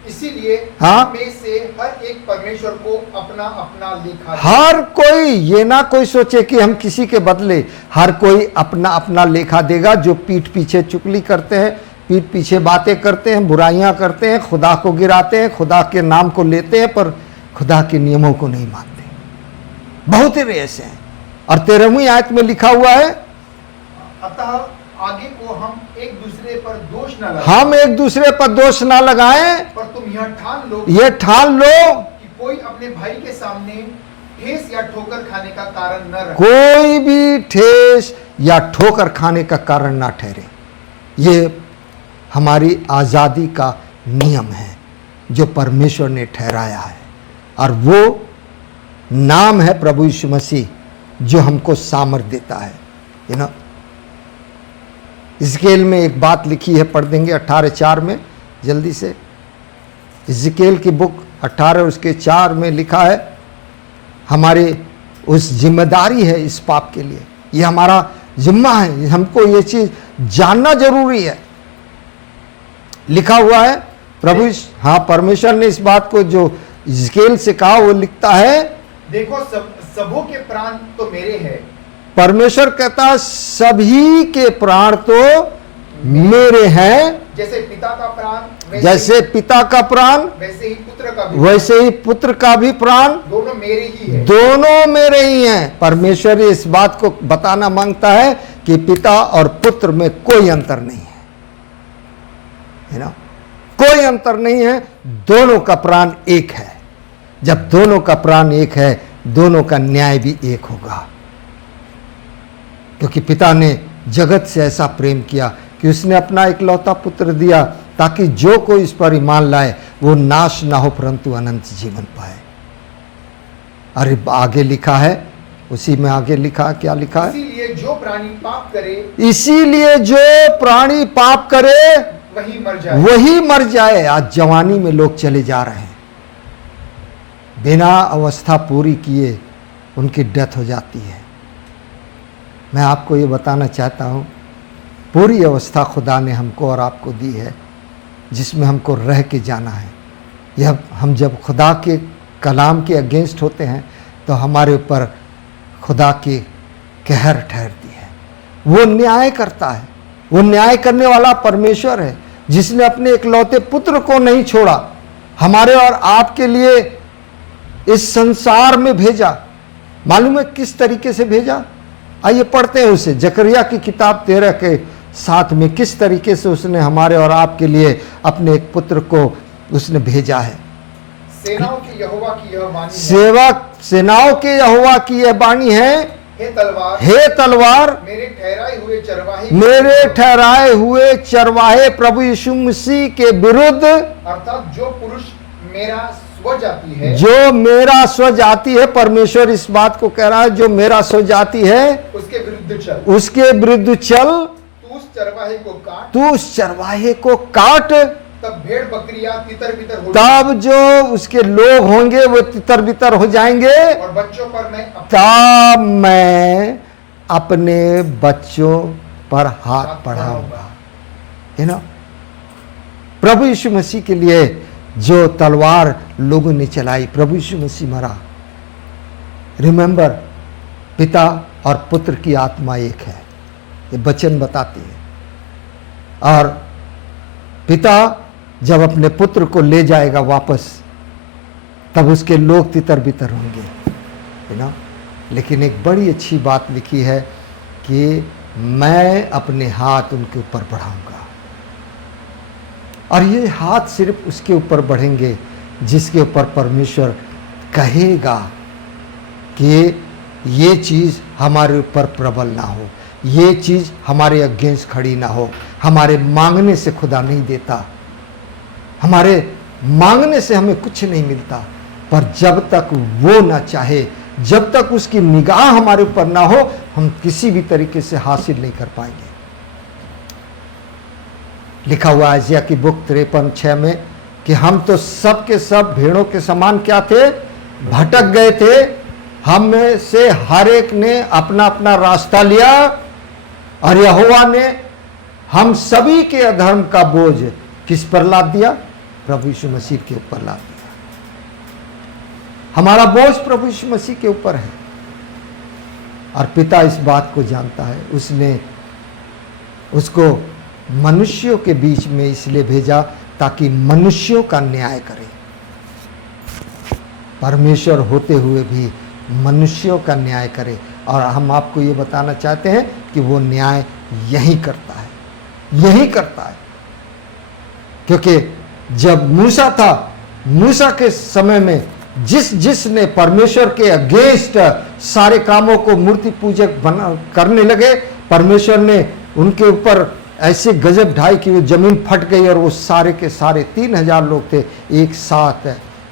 इसीलिए हाँ, में से हर एक परमेश्वर को अपना अपना लेखा दे। हर कोई, ये ना कोई सोचे कि हम किसी के बदले, हर कोई अपना अपना लेखा देगा। जो पीठ पीछे चुगली करते हैं, पीठ पीछे बातें करते हैं, बुराइयां करते हैं, खुदा को गिराते हैं, खुदा के नाम को लेते हैं, पर खुदा के नियमों को नहीं मानते। बहुत ही ऐसे हैं। और 13वीं आयत में लिखा हुआ है, अतः आगे को हम एक दूसरे पर दोष न लगाएं, हम एक दूसरे पर दोष ना लगाएं, पर तुम यह ठान लो कि कोई अपने भाई के सामने ठेस या ठोकर खाने का कारण न रहे। कोई भी ठेस या ठोकर खाने का कारण ना ठहरे। ये हमारी आज़ादी का नियम है जो परमेश्वर ने ठहराया है, और वो नाम है प्रभु यीशु मसीह, जो हमको सामर्थ्य देता है। यू नो, इज़केल में एक बात लिखी है, पढ़ देंगे 18:4 में जल्दी से। इज़केल की बुक 18 उसके 4 में लिखा है, हमारे उस जिम्मेदारी है इस पाप के लिए, ये हमारा जिम्मा है, हमको ये चीज जानना जरूरी है। लिखा हुआ है प्रभु, हाँ, परमेश्वर ने इस बात को जो इज़केल से कहा वो लिखता है, देखो सबों के प्राण तो मेरे हैं। परमेश्वर कहता है सभी के प्राण तो मेरे हैं, जैसे पिता का प्राण, जैसे पिता का प्राण वैसे ही पुत्र का भी, वैसे ही पुत्र का भी प्राण, दोनों मेरे ही है। दोनों मेरे ही हैं। परमेश्वर इस बात को बताना मांगता है कि पिता और पुत्र में कोई अंतर नहीं है ना, कोई अंतर नहीं है, दोनों का प्राण एक है। जब दोनों का प्राण एक है, दोनों का न्याय भी एक होगा, क्योंकि पिता ने जगत से ऐसा प्रेम किया कि उसने अपना इकलौता पुत्र दिया ताकि जो कोई इस पर ईमान लाए वो नाश ना हो परंतु अनंत जीवन पाए। अरे आगे लिखा है, उसी में आगे लिखा, क्या लिखा है, इसीलिए जो प्राणी पाप करे, इसीलिए जो प्राणी पाप करे वही मर जाए, वही मर जाए। आज जवानी में लोग चले जा रहे हैं, बिना अवस्था पूरी किए उनकी डेथ हो जाती है। मैं आपको ये बताना चाहता हूँ, पूरी अवस्था खुदा ने हमको और आपको दी है, जिसमें हमको रह के जाना है। यह हम जब खुदा के कलाम के अगेंस्ट होते हैं तो हमारे ऊपर खुदा की कहर ठहरती है। वो न्याय करता है, वो न्याय करने वाला परमेश्वर है, जिसने अपने इकलौते पुत्र को नहीं छोड़ा, हमारे और आपके लिए इस संसार में भेजा। मालूम है किस तरीके से भेजा? आइए पढ़ते हैं उसे, जकरिया की किताब 13 के 7 में किस तरीके से उसने हमारे और आपके लिए अपने एक पुत्र को उसने भेजा है। सेनाओं के यहोवा की यह वाणी है, सेनाओं के यहोवा की यह वाणी है, हे तलवार, हे तलवार, मेरे ठहराए हुए चरवाहे प्रभु यीशु मसीह के विरुद्ध, अर्थात जो पुरुष मेरा स्वजाति है, जो मेरा स्वजाति है। परमेश्वर इस बात को कह रहा है, जो मेरा स्वजाति है उसके विरुद्ध चल, उसके विरुद्ध चल, तू उस चरवाहे को काट, तू उस चरवाहे को काट, तब भेड़ बकरियां तितर बितर हो तब जो उसके लोग होंगे वो तितर बितर हो जाएंगे, और बच्चों पर मैं तब मैं अपने बच्चों पर हाथ बढ़ाऊंगा। है ना, प्रभु यीशु मसीह के लिए जो तलवार लोगों ने चलाई, प्रभु यीशु मसीह मरा। रिमेंबर, पिता और पुत्र की आत्मा एक है, ये वचन बताती है। और पिता जब अपने पुत्र को ले जाएगा वापस, तब उसके लोग तितर बितर होंगे, है ना। लेकिन एक बड़ी अच्छी बात लिखी है कि मैं अपने हाथ उनके ऊपर बढ़ाऊंगा। और ये हाथ सिर्फ उसके ऊपर बढ़ेंगे जिसके ऊपर परमेश्वर कहेगा कि ये चीज़ हमारे ऊपर प्रबल ना हो, ये चीज़ हमारे अगेंस्ट खड़ी ना हो। हमारे मांगने से खुदा नहीं देता, हमारे मांगने से हमें कुछ नहीं मिलता, पर जब तक वो ना चाहे, जब तक उसकी निगाह हमारे ऊपर ना हो, हम किसी भी तरीके से हासिल नहीं कर पाएंगे। लिखा हुआ है इज़ाइया की बुक 53:6 में कि हम तो सब के सब भेड़ों के समान क्या थे, भटक गए थे, हम में से हर एक ने अपना अपना रास्ता लिया, और यहोवा ने हम सभी के अधर्म का बोझ किस पर लाद दिया? प्रभु यीशु मसीह के ऊपर लाद दिया। हमारा बोझ प्रभु यीशु मसीह के ऊपर है, और पिता इस बात को जानता है। उसने उसको मनुष्यों के बीच में इसलिए भेजा ताकि मनुष्यों का न्याय करे। परमेश्वर होते हुए भी मनुष्यों का न्याय करे, और हम आपको ये बताना चाहते हैं कि वो न्याय यही करता है, यही करता है। क्योंकि जब मूसा था, मूसा के समय में जिसने परमेश्वर के अगेंस्ट सारे कामों को मूर्ति पूजक करने लगे, परमेश्वर ने उनके ऊपर ऐसे गजब ढाई कि वो जमीन फट गई, और वो सारे के सारे 3000 लोग थे एक साथ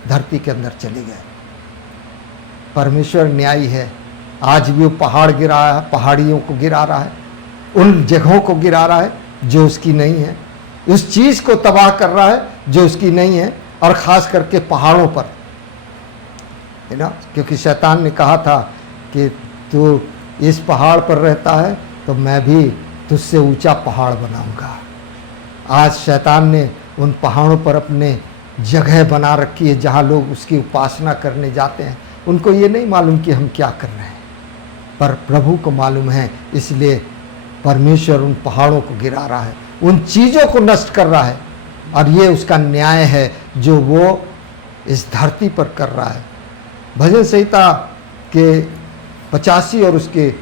धरती के अंदर चले गए। परमेश्वर न्यायी है। आज भी वो पहाड़ गिरा है, पहाड़ियों को गिरा रहा है, उन जगहों को गिरा रहा है जो उसकी नहीं है, उस चीज़ को तबाह कर रहा है जो उसकी नहीं है, और ख़ास करके पहाड़ों पर, है ना। क्योंकि शैतान ने कहा था कि तू इस पहाड़ पर रहता है तो मैं भी तुझसे ऊंचा पहाड़ बनाऊंगा। आज शैतान ने उन पहाड़ों पर अपने जगह बना रखी है जहाँ लोग उसकी उपासना करने जाते हैं। उनको ये नहीं मालूम कि हम क्या कर रहे हैं, पर प्रभु को मालूम है, इसलिए परमेश्वर उन पहाड़ों को गिरा रहा है, उन चीज़ों को नष्ट कर रहा है, और ये उसका न्याय है जो वो इस धरती पर कर रहा है। भजन संहिता के 85 और उसके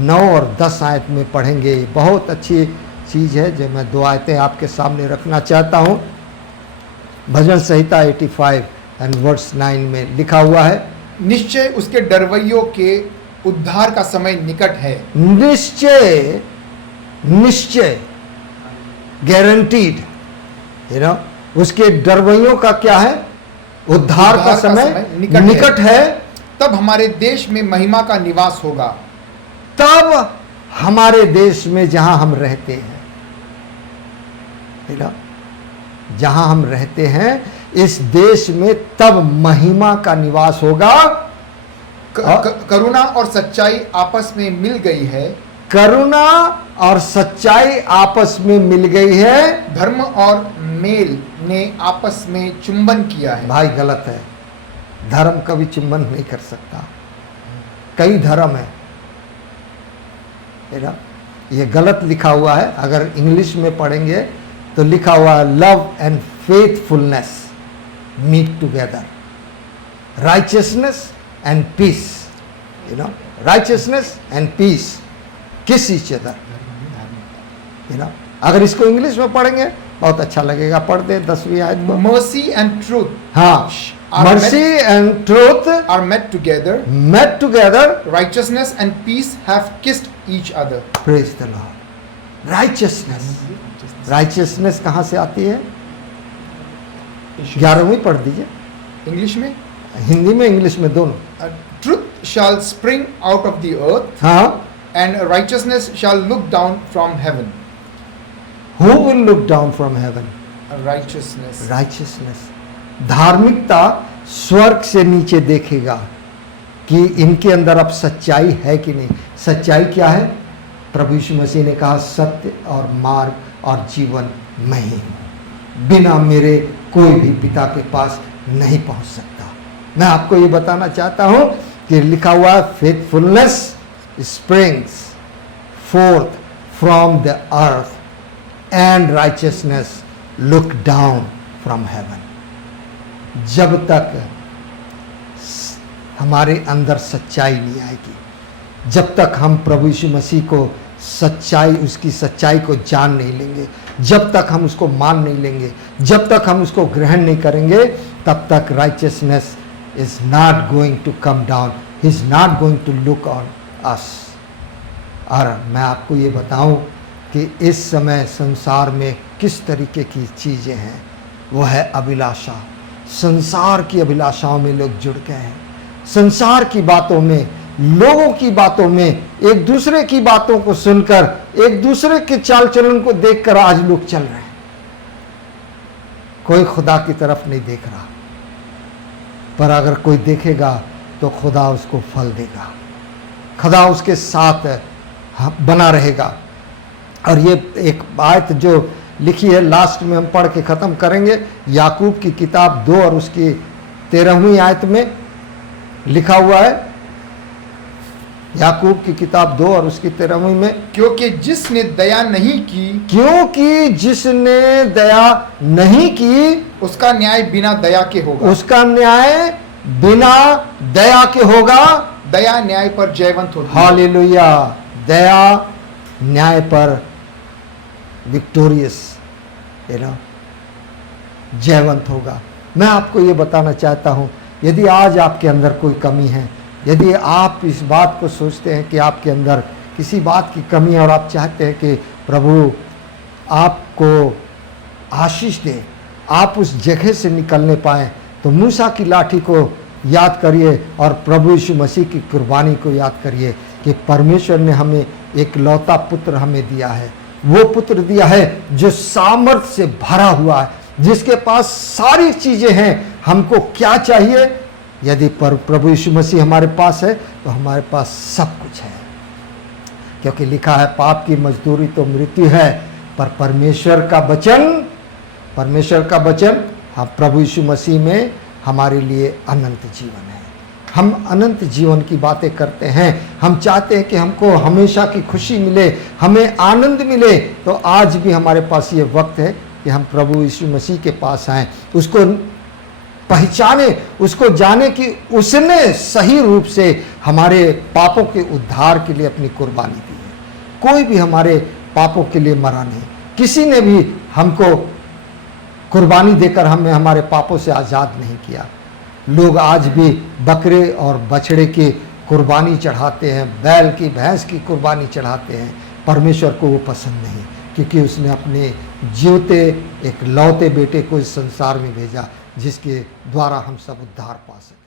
9 और 10 आयत में पढ़ेंगे। बहुत अच्छी चीज़ है जो मैं 2 आयतें आपके सामने रखना चाहता हूँ। भजन संहिता 85 एंड वर्स 9 में लिखा हुआ है, निश्चय उसके डरवैयों के उद्धार का समय निकट है। निश्चय, निश्चय, गारंटीड, उसके डरवैयों का क्या है? उद्धार का समय निकट है। तब हमारे देश में महिमा का निवास होगा। तब हमारे देश में जहां हम रहते हैं, जहां हम रहते हैं इस देश में, तब महिमा का निवास होगा। करुणा और सच्चाई आपस में मिल गई है। करुणा और सच्चाई आपस में मिल गई है। धर्म और मेल ने आपस में चुंबन किया है। भाई गलत है, धर्म कभी चुंबन नहीं कर सकता। कई धर्म है, ये गलत लिखा हुआ है। अगर इंग्लिश में पढ़ेंगे तो लिखा हुआ है love and faithfulness meet together, righteousness and peace, righteousness and peace kiss each other. अगर इसको इंग्लिश में पढ़ेंगे बहुत अच्छा लगेगा। पढ़ दे 10वीं आयत को। मर्सी एंड ट्रूथ, हाँ, mercy and truth are met together, righteousness and peace have kissed each other. Praise the Lord. Righteousness, righteousness कहाँ से आती है? 11वीं पढ़ दीजिए इंग्लिश में, हिंदी में, इंग्लिश में, दोनों। Truth shall spring out of the earth, हाँ, and righteousness shall look down from heaven. Who will look down from heaven? Righteousness. Righteousness. धार्मिकता स्वर्ग से नीचे देखेगा कि इनके अंदर अब सच्चाई है कि नहीं। सच्चाई क्या है? प्रभु यीशु मसीह ने कहा सत्य और मार्ग और जीवन मैं ही हूँ, बिना मेरे कोई भी पिता के पास नहीं पहुँच सकता। मैं आपको ये बताना चाहता हूँ कि लिखा हुआ है faithfulness springs forth from the earth and righteousness look down from heaven. जब तक हमारे अंदर सच्चाई नहीं आएगी, जब तक हम प्रभु यीशु मसीह को सच्चाई, उसकी सच्चाई को जान नहीं लेंगे, जब तक हम उसको मान नहीं लेंगे, जब तक हम उसको ग्रहण नहीं करेंगे, तब तक righteousness is not going to come down. He is not going to look on us. और मैं आपको ये बताऊं कि इस समय संसार में किस तरीके की चीज़ें हैं। वो है अभिलाषा। संसार की अभिलाषाओं में लोग जुड़ गए हैं। संसार की बातों में, लोगों की बातों में, एक दूसरे की बातों को सुनकर, एक दूसरे के चाल चलन को देखकर आज लोग चल रहे हैं। कोई खुदा की तरफ नहीं देख रहा, पर अगर कोई देखेगा तो खुदा उसको फल देगा, खुदा उसके साथ बना रहेगा। और ये एक आयत जो लिखी है लास्ट में हम पढ़ के ख़त्म करेंगे, याकूब की किताब 2 और उसकी 13वीं आयत में लिखा हुआ है। याकूब की किताब 2 और उसकी 13वीं में, क्योंकि जिसने दया नहीं की, क्योंकि जिसने दया नहीं की, उसका न्याय बिना दया के होगा। उसका न्याय बिना दया के होगा। दया न्याय पर जयवंत होती है। हालेलुया। दया न्याय पर विक्टोरियस, जयवंत होगा। मैं आपको ये बताना चाहता हूँ, यदि आज आपके अंदर कोई कमी है, यदि आप इस बात को सोचते हैं कि आपके अंदर किसी बात की कमी है और आप चाहते हैं कि प्रभु आपको आशीष दे, आप उस जगह से निकलने पाएँ, तो मूसा की लाठी को याद करिए और प्रभु यीशु मसीह की कुर्बानी को याद करिए कि परमेश्वर ने हमें एक लौता पुत्र हमें दिया है। वो पुत्र दिया है जो सामर्थ्य से भरा हुआ है, जिसके पास सारी चीज़ें हैं। हमको क्या चाहिए? यदि प्रभु यीशु मसीह हमारे पास है तो हमारे पास सब कुछ है, क्योंकि लिखा है पाप की मजदूरी तो मृत्यु है, पर परमेश्वर का वचन हम प्रभु यीशु मसीह में हमारे लिए अनंत जीवन है। हम अनंत जीवन की बातें करते हैं, हम चाहते हैं कि हमको हमेशा की खुशी मिले, हमें आनंद मिले। तो आज भी हमारे पास ये वक्त है कि हम प्रभु यीशु मसीह के पास आएँ, उसको पहचाने, उसको जाने कि उसने सही रूप से हमारे पापों के उद्धार के लिए अपनी कुर्बानी दी है। कोई भी हमारे पापों के लिए मरा नहीं, किसी ने भी हमको कुर्बानी देकर हमें हमारे पापों से आज़ाद नहीं किया। लोग आज भी बकरे और बछड़े की कुर्बानी चढ़ाते हैं, बैल की भैंस की कुर्बानी चढ़ाते हैं। परमेश्वर को वो पसंद नहीं, क्योंकि उसने अपने जीवते एक लौते बेटे को इस संसार में भेजा, जिसके द्वारा हम सब उद्धार पा सकें।